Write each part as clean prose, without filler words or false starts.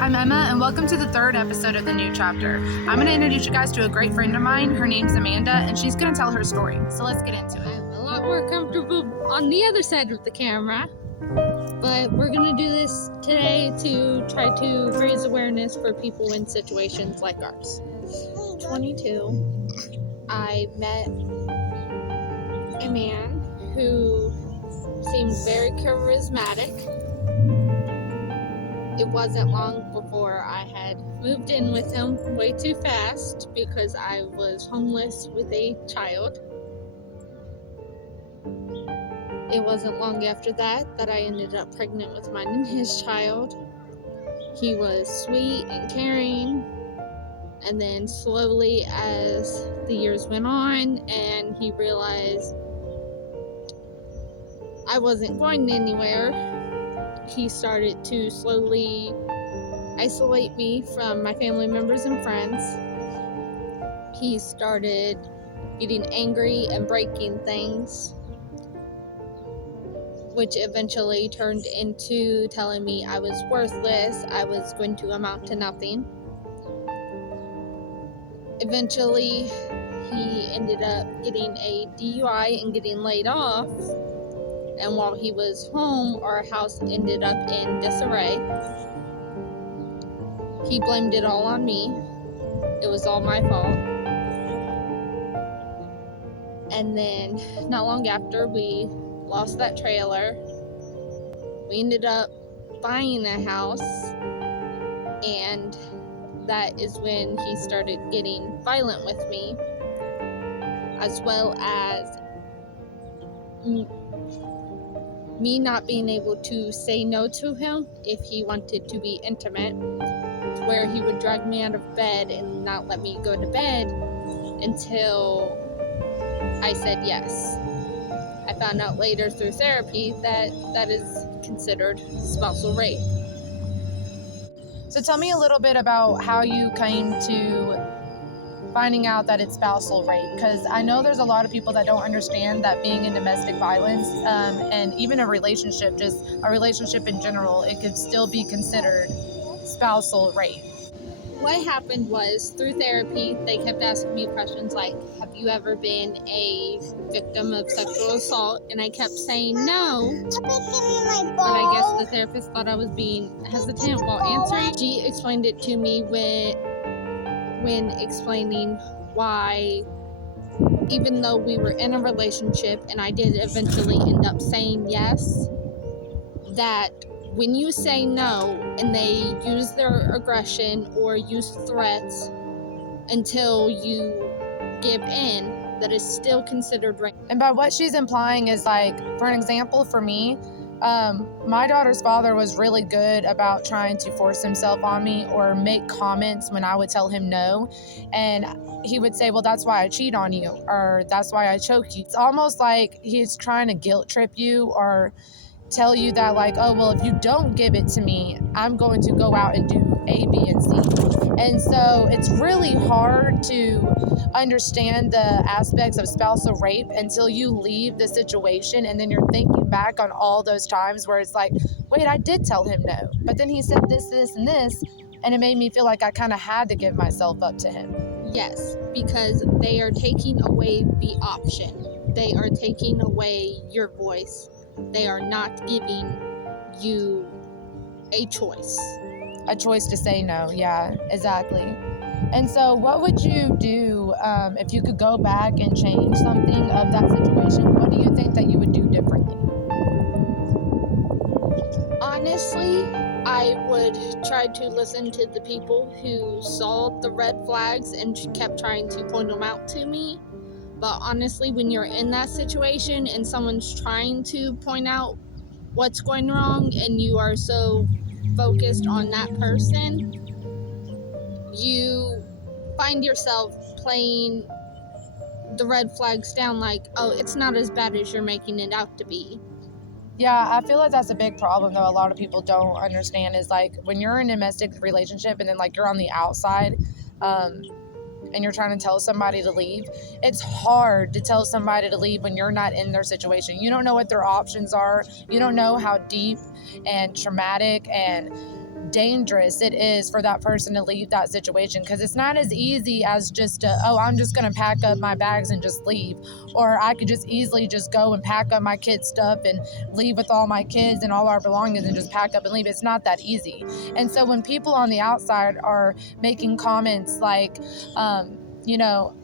I'm Emma, and welcome to the third episode of the new chapter. I'm going to introduce you guys to a great friend of mine. Her name's Amanda, and she's going to tell her story. So let's get into it. I'm a lot more comfortable on the other side of the camera, but we're going to do this today to try to raise awareness for people in situations like ours. 22, I met a man who seemed very charismatic. It wasn't long before I had moved in with him way too fast because I was homeless with a child. It wasn't long after that I ended up pregnant with mine and his child. He was sweet and caring, and then slowly as the years went on and he realized I wasn't going anywhere, he started to slowly isolate me from my family members and friends. He started getting angry and breaking things, which eventually turned into telling me I was worthless, I was going to amount to nothing. Eventually, he ended up getting a DUI and getting laid off. And while he was home, our house ended up in disarray. He blamed it all on me. It was all my fault. And then, not long after, we lost that trailer. We ended up buying a house. And that is when he started getting violent with me, as well as me not being able to say no to him if he wanted to be intimate, to where he would drag me out of bed and not let me go to bed until I said yes. I found out later through therapy that is considered spousal rape. So tell me a little bit about how you came to finding out that it's spousal rape, because I know there's a lot of people that don't understand that being in domestic violence and even a relationship, just a relationship in general, it could still be considered spousal rape. What happened was, through therapy, they kept asking me questions like, have you ever been a victim of sexual assault? And I kept saying no, but I guess the therapist thought I was being hesitant while answering. She explained it to me when explaining why, even though we were in a relationship and I did eventually end up saying yes, that when you say no and they use their aggression or use threats until you give in, that is still considered rape. And by what she's implying is, like, for an example, for me, my daughter's father was really good about trying to force himself on me or make comments when I would tell him no. And he would say, well, that's why I cheat on you, or that's why I choke you. It's almost like he's trying to guilt trip you or tell you that, like, oh, well, if you don't give it to me, I'm going to go out and do A, B, and C. And so it's really hard to understand the aspects of spousal rape until you leave the situation, and then you're thinking back on all those times where it's like, wait, I did tell him no, but then he said this, and this, and it made me feel like I kind of had to give myself up to him. Yes, because they are taking away the option. They are taking away your voice. They are not giving you a choice. A choice to say no, yeah, exactly. And so what would you do if you could go back and change something of that situation? What do you think that you would do differently? Honestly, I would try to listen to the people who saw the red flags and kept trying to point them out to me. But honestly, when you're in that situation and someone's trying to point out what's going wrong and you are so focused on that person, you find yourself playing the red flags down like, oh, it's not as bad as you're making it out to be. Yeah, I feel like that's a big problem, though, a lot of people don't understand, is like when you're in a domestic relationship and then like you're on the outside and you're trying to tell somebody to leave, it's hard to tell somebody to leave when you're not in their situation. You don't know what their options are. You don't know how deep and traumatic and dangerous it is for that person to leave that situation, because it's not as easy as just I'm just going to pack up my bags and just leave, or I could just easily just go and pack up my kids' stuff and leave with all my kids and all our belongings and just pack up and leave. It's not that easy. And so when people on the outside are making comments like, you know,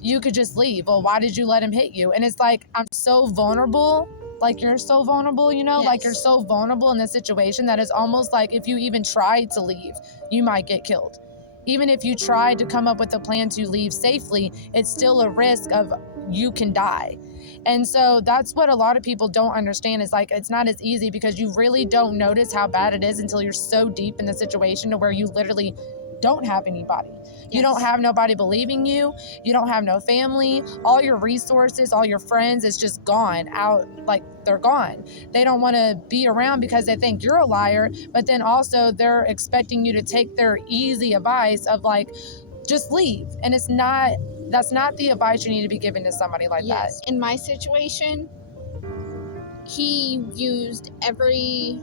you could just leave. Well, why did you let him hit you? And it's like, I'm so vulnerable. Like, you're so vulnerable, you know? Yes. Like, you're so vulnerable in this situation that it's almost like if you even tried to leave, you might get killed. Even if you tried to come up with a plan to leave safely, it's still a risk of you can die. And so that's what a lot of people don't understand, is like, it's not as easy because you really don't notice how bad it is until you're so deep in the situation to where you literally don't have anybody. You don't have nobody believing you. You don't have no family. All your resources, all your friends is just gone out. Like, they're gone. They don't want to be around because they think you're a liar, but then also they're expecting you to take their easy advice of like, just leave. And that's not the advice you need to be given to somebody like that. In my situation, he used every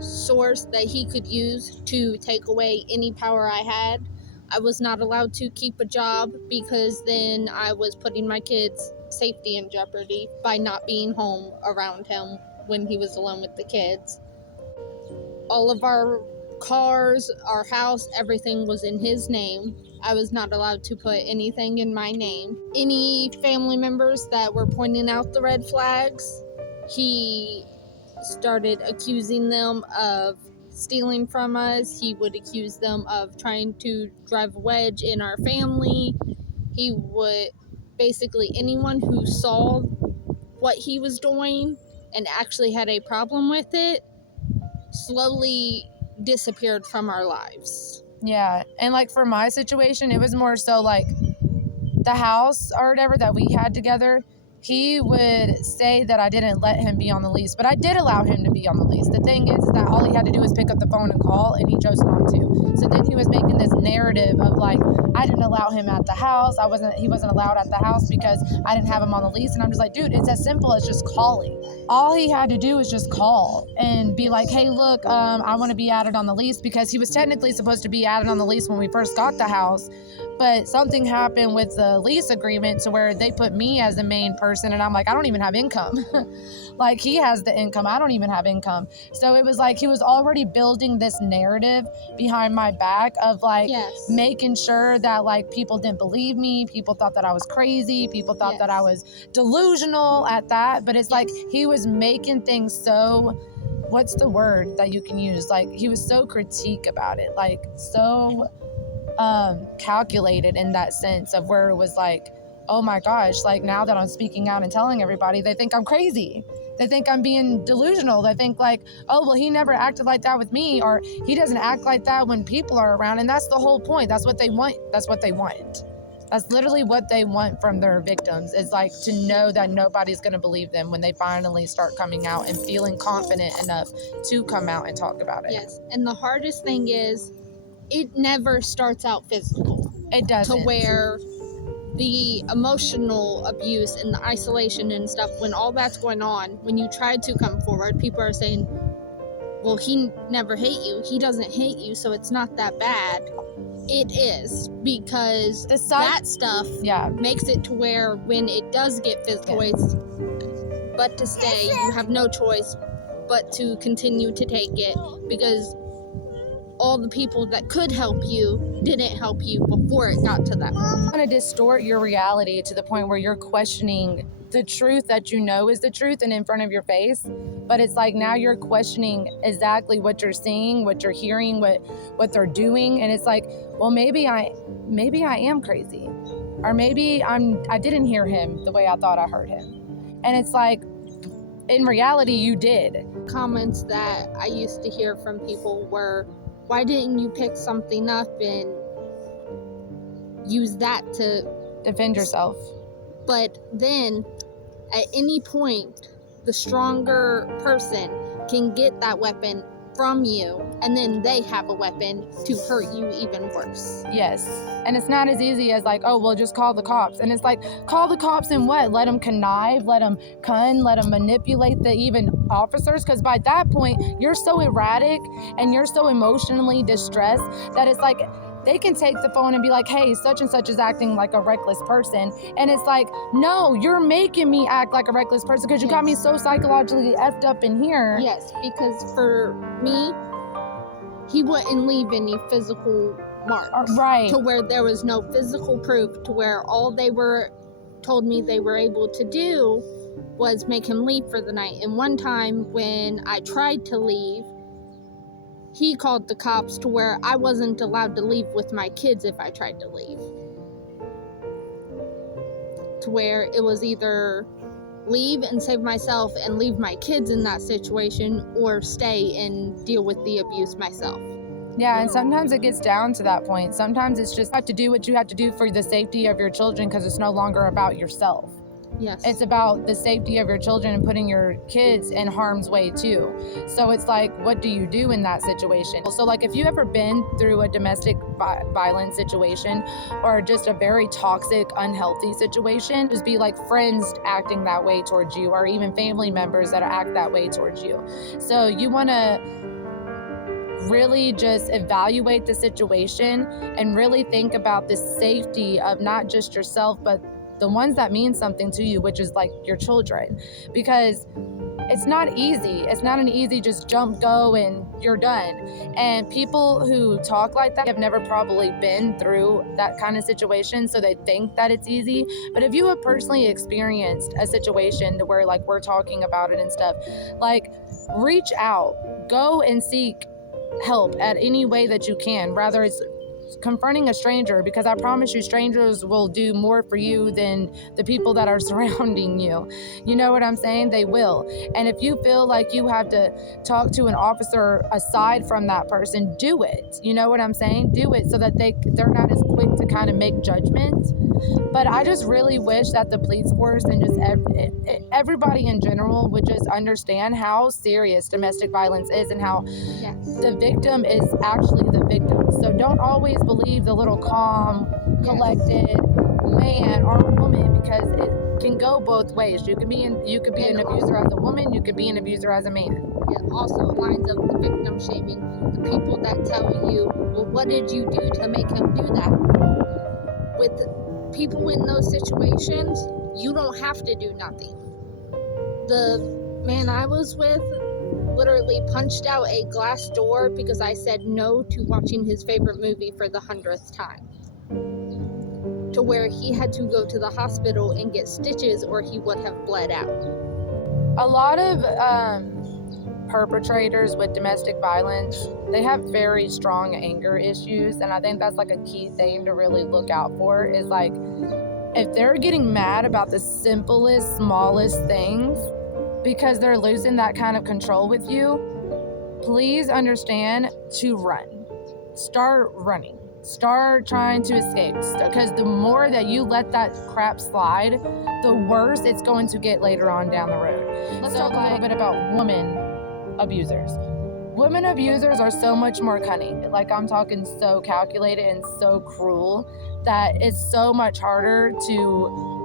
source that he could use to take away any power I had. I was not allowed to keep a job because then I was putting my kids' safety in jeopardy by not being home around him when he was alone with the kids. All of our cars, our house, everything was in his name. I was not allowed to put anything in my name. Any family members that were pointing out the red flags, he started accusing them of stealing from us. He would accuse them of trying to drive a wedge in our family. He would basically, anyone who saw what he was doing and actually had a problem with it slowly disappeared from our lives. Yeah. And like for my situation, it was more so like the house or whatever that we had together. He would say that I didn't let him be on the lease, but I did allow him to be on the lease. The thing is that all he had to do was pick up the phone and call, and he chose not to. So then he was making this narrative of like, I didn't allow him at the house. He wasn't allowed at the house because I didn't have him on the lease. And I'm just like, dude, it's as simple as just calling. All he had to do was just call and be like, hey, look, I want to be added on the lease, because he was technically supposed to be added on the lease when we first got the house. But something happened with the lease agreement to where they put me as the main person, and I'm like, I don't even have income. Like, he has the income. I don't even have income. So it was like he was already building this narrative behind my back of like making sure that like people didn't believe me. People thought that I was crazy. People thought that I was delusional at that. But it's like he was making things so, what's the word that you can use? Like, he was so critique about it, like so calculated in that sense of where it was like, oh my gosh, like now that I'm speaking out and telling everybody, they think I'm crazy. They think I'm being delusional. They think like, oh, well, he never acted like that with me, or he doesn't act like that when people are around. And that's the whole point. That's what they want. That's what they want. That's literally what they want from their victims, is like to know that nobody's going to believe them when they finally start coming out and feeling confident enough to come out and talk about it. Yes. And the hardest thing is, it never starts out physical. It doesn't. To where the emotional abuse and the isolation and stuff, when all that's going on, when you try to come forward, people are saying, well, he never hate you. He doesn't hate you, so it's not that bad. It is, because that stuff makes it to where when it does get physical, it's but to stay, you have no choice but to continue to take it, because all the people that could help you didn't help you before it got to that point. You want to distort your reality to the point where you're questioning the truth that you know is the truth and in front of your face, but it's like now you're questioning exactly what you're seeing, what you're hearing, what they're doing, and it's like, well, maybe I am crazy, or maybe I didn't hear him the way I thought I heard him. And it's like, in reality, you did. Comments that I used to hear from people were, why didn't you pick something up and use that to defend yourself? But then, at any point, the stronger person can get that weapon from you, and then they have a weapon to hurt you even worse. Yes. And it's not as easy as like, oh, well, just call the cops. And it's like, call the cops and what? Let them connive, let them let them manipulate the even officers. Because by that point, you're so erratic and you're so emotionally distressed that it's like, they can take the phone and be like, hey, such and such is acting like a reckless person. And it's like, no, you're making me act like a reckless person because you got me so psychologically effed up in here. Yes, because for me, he wouldn't leave any physical marks. Right. To where there was no physical proof, to where all they were told me they were able to do was make him leave for the night. And one time when I tried to leave, he called the cops to where I wasn't allowed to leave with my kids if I tried to leave. To where it was either leave and save myself and leave my kids in that situation, or stay and deal with the abuse myself. Yeah, and sometimes it gets down to that point. Sometimes it's just have to do what you have to do for the safety of your children because it's no longer about yourself. Yes. It's about the safety of your children and putting your kids in harm's way too. So it's like, what do you do in that situation? So like if you ever been through a domestic violence situation or just a very toxic, unhealthy situation, just be like friends acting that way towards you or even family members that act that way towards you. So you want to really just evaluate the situation and really think about the safety of not just yourself, but the ones that mean something to you, which is like your children, because it's not easy. It's not an easy just jump, go, and you're done. And people who talk like that have never probably been through that kind of situation, so they think that it's easy. But if you have personally experienced a situation where like we're talking about it and stuff, like reach out, go and seek help at any way that you can, rather it's confronting a stranger, because I promise you strangers will do more for you than the people that are surrounding you. You know what I'm saying? They will. And if you feel like you have to talk to an officer aside from that person, do it. You know what I'm saying? Do it so that they're not as quick to kind of make judgments. But I just really wish that the police force and just everybody in general would just understand how serious domestic violence is and how the victim is actually the victim. So don't always believe the little calm, collected man or woman, because it can go both ways. You could be an abuser as a woman, you could be an abuser as a man. It also lines up the victim shaming. The people that tell you, well, what did you do to make him do that? With people in those situations, you don't have to do nothing. The man I was with literally punched out a glass door because I said no to watching his favorite movie for the 100th time. To where he had to go to the hospital and get stitches or he would have bled out. A lot of perpetrators with domestic violence, they have very strong anger issues, and I think that's like a key thing to really look out for is like if they're getting mad about the simplest, smallest things because they're losing that kind of control with you, please understand to run. Start running. Start trying to escape, because the more that you let that crap slide, the worse it's going to get later on down the road. Let's talk a little bit about women abusers. Women abusers are so much more cunning. Like I'm talking so calculated and so cruel that it's so much harder to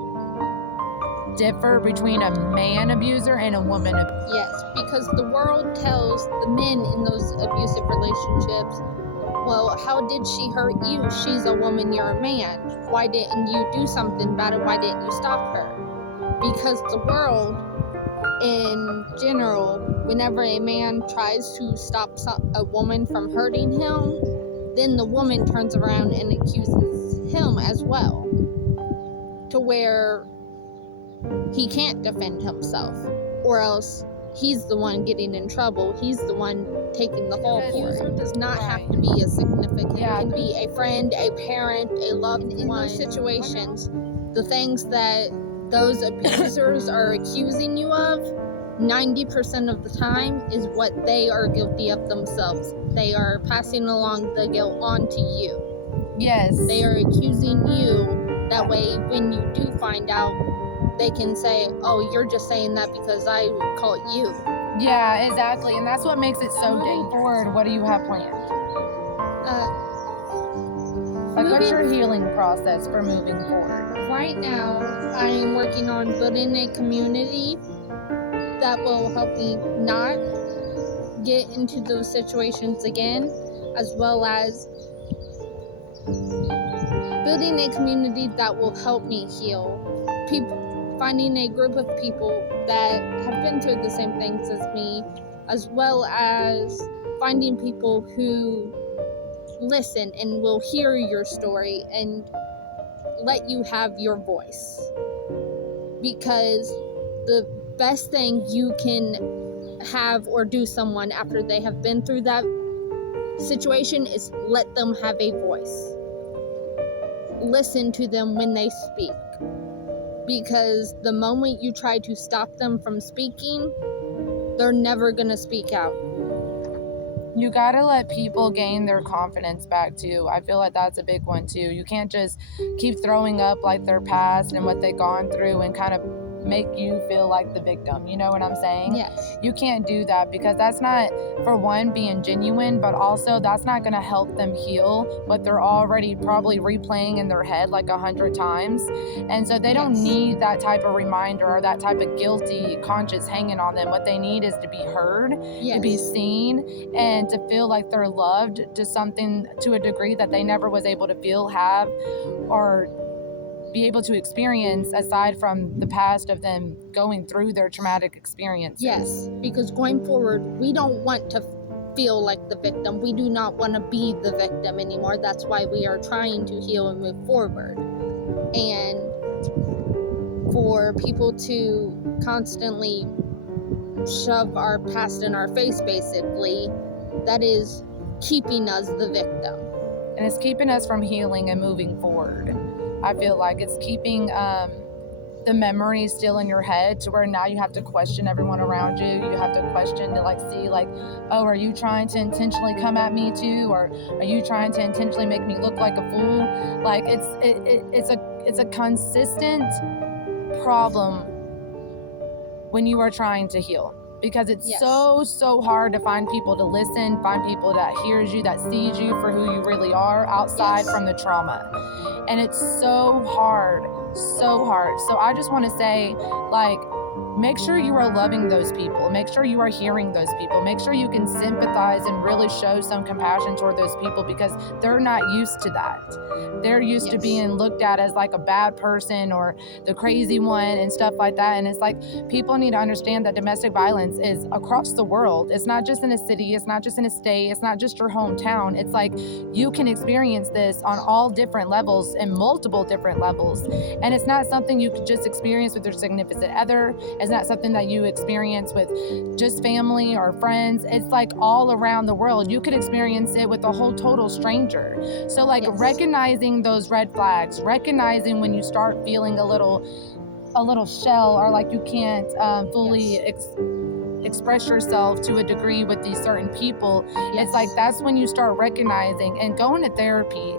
differ between a man abuser and a woman abuser. Yes, because the world tells the men in those abusive relationships, well, how did she hurt you? She's a woman, you're a man. Why didn't you do something about it? Why didn't you stop her? Because the world, in general, whenever a man tries to stop a woman from hurting him, then the woman turns around and accuses him as well. To where he can't defend himself, or else he's the one getting in trouble. He's the one taking the fall for it. It does not have to be a significant. Yeah. It can be a friend, a parent, a loved one. In those situations, the things that those abusers are accusing you of, 90% of the time is what they are guilty of themselves. They are passing along the guilt on to you. Yes. They are accusing you. That way, when you do find out, they can say, oh, you're just saying that because I call it you. Yeah, exactly. And that's what makes it so dangerous. Forward, what do you have planned? What's your healing process for moving forward? Right now, I am working on building a community that will help me not get into those situations again, as well as building a community that will help me heal. Finding a group of people that have been through the same things as me, as well as finding people who listen and will hear your story and let you have your voice. Because the best thing you can have or do someone after they have been through that situation is let them have a voice. Listen to them when they speak. Because the moment you try to stop them from speaking, they're never gonna speak out. You gotta let people gain their confidence back too. I feel like that's a big one too. You can't just keep throwing up like their past and what they've gone through and kind of make you feel like the victim. You know what I'm saying? Yes. You can't do that, because that's not, for one, being genuine, but also that's not going to help them heal what they're already probably replaying in their head like 100 times. And so they don't need that type of reminder or that type of guilty conscience hanging on them. What they need is to be heard, to be seen, and to feel like they're loved to something, to a degree that they never was able to feel, have, or be able to experience aside from the past of them going through their traumatic experiences. Yes, because going forward, we don't want to feel like the victim. We do not want to be the victim anymore. That's why we are trying to heal and move forward. And for people to constantly shove our past in our face, basically, that is keeping us the victim. And it's keeping us from healing and moving forward. I feel like it's keeping the memories still in your head, to where now you have to question everyone around you. You have to question to like see like, oh, are you trying to intentionally come at me too, or are you trying to intentionally make me look like a fool? Like it's a consistent problem when you are trying to heal. Because it's so hard to find people to listen, find people that hears you, that sees you for who you really are outside from the trauma. And it's so hard, so hard. So I just want to say, like, make sure you are loving those people. Make sure you are hearing those people. Make sure you can sympathize and really show some compassion toward those people, because they're not used to that. They're used to being looked at as like a bad person or the crazy one and stuff like that. And it's like, people need to understand that domestic violence is across the world. It's not just in a city. It's not just in a state. It's not just your hometown. It's like you can experience this on all different levels and multiple different levels. And it's not something you could just experience with your significant other. It's not something that you experience with just family or friends. It's like all around the world. You could experience it with a whole total stranger. So like recognizing those red flags, recognizing when you start feeling a little shell, or like you can't fully express yourself to a degree with these certain people. It's like, that's when you start recognizing, and going to therapy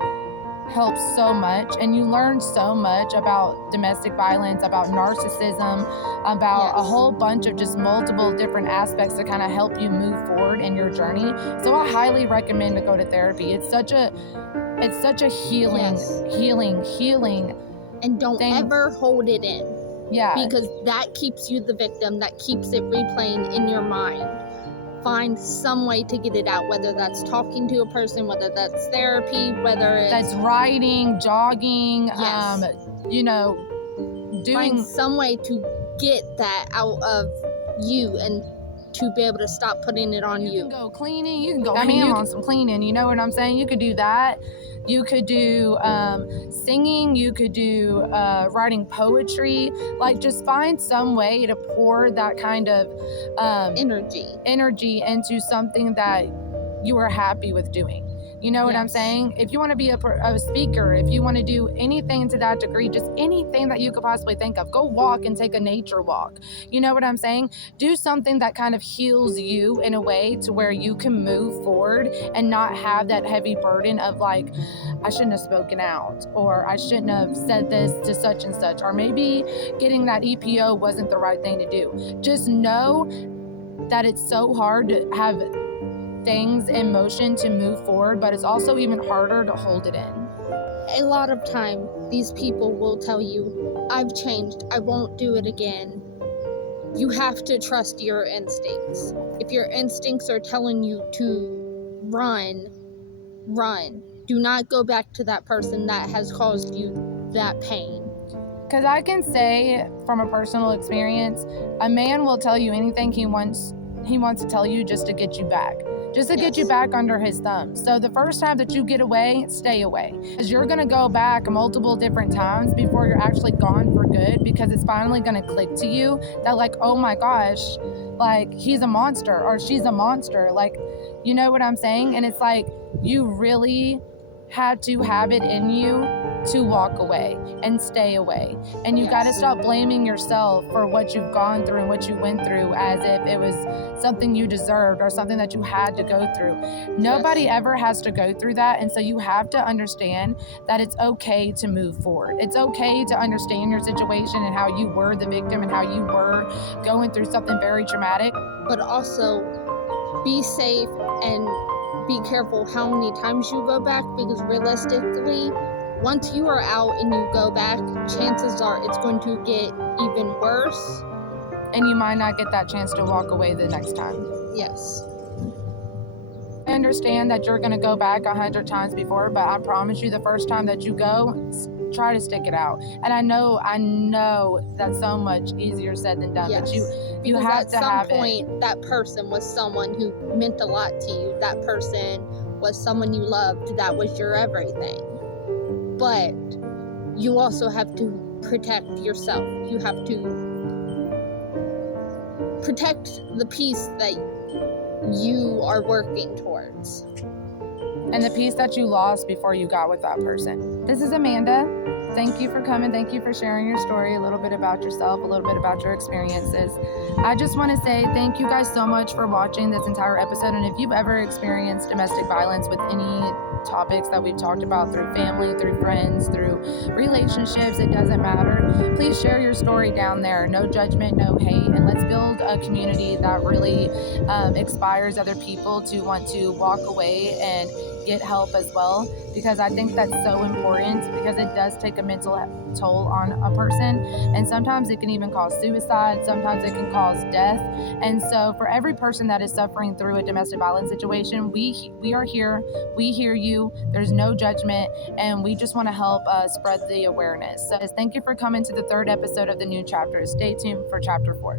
helps so much, and you learn so much about domestic violence, about narcissism, about a whole bunch of just multiple different aspects to kind of help you move forward in your journey. So I highly recommend to go to therapy. It's such a healing and don't thing. ever hold it in, because that keeps you the victim. That keeps it replaying in your mind. Find some way to get it out, whether that's talking to a person, whether that's therapy, whether it's that's riding, jogging, find some way to get that out of you and to be able to stop putting it on you. You can go cleaning, you can go on some cleaning, you know what I'm saying? You could do that. You could do singing, you could do writing poetry. Like, just find some way to pour that kind of energy into something that you are happy with doing. You know what I'm Yes. saying? If you want to be a speaker, if you want to do anything to that degree, just anything that you could possibly think of, go walk and take a nature walk. You know what I'm saying? Do something that kind of heals you in a way to where you can move forward and not have that heavy burden of like, I shouldn't have spoken out, or I shouldn't have said this to such and such, or maybe getting that EPO wasn't the right thing to do. Just know that it's so hard to have things in motion to move forward, but it's also even harder to hold it in. A lot of time, these people will tell you, I've changed, I won't do it again. You have to trust your instincts. If your instincts are telling you to run, run. Do not go back to that person that has caused you that pain. Because I can say from a personal experience, a man will tell you anything he wants to tell you just to get you back. Just to get you back under his thumb. So the first time that you get away, stay away. Because you're going to go back multiple different times before you're actually gone for good, because it's finally going to click to you that like, oh my gosh, like he's a monster or she's a monster. Like, you know what I'm saying? And it's like, you really had to have it in you to walk away and stay away. And you got to stop blaming yourself for what you've gone through and what you went through as if it was something you deserved or something that you had to go through. Nobody ever has to go through that. And so you have to understand that it's okay to move forward. It's okay to understand your situation and how you were the victim and how you were going through something very traumatic. But also be safe and be careful how many times you go back, because realistically, once you are out and you go back, chances are it's going to get even worse. And you might not get that chance to walk away the next time. Yes. I understand that you're going to go back 100 times before, but I promise you the first time that you go, try to stick it out. And I know that's so much easier said than done, but you have to have it. At some point, that person was someone who meant a lot to you. That person was someone you loved. That was your everything. But you also have to protect yourself. You have to protect the peace that you are working towards. And the peace that you lost before you got with that person. This is Amanda. Thank you for coming. Thank you for sharing your story, a little bit about yourself, a little bit about your experiences. I just want to say thank you guys so much for watching this entire episode. And if you've ever experienced domestic violence with any topics that we've talked about, through family, through friends, through relationships, it doesn't matter. Please share your story down there. No judgment, no hate. And let's build a community that really inspires other people to want to walk away and get help as well, because I think that's so important, because it does take a mental toll on a person, and sometimes it can even cause suicide, sometimes it can cause death. And so for every person that is suffering through a domestic violence situation, we are here, we hear you, there's no judgment, and we just want to help spread the awareness. So thank you for coming to the third episode of the new chapter. Stay tuned for chapter 4.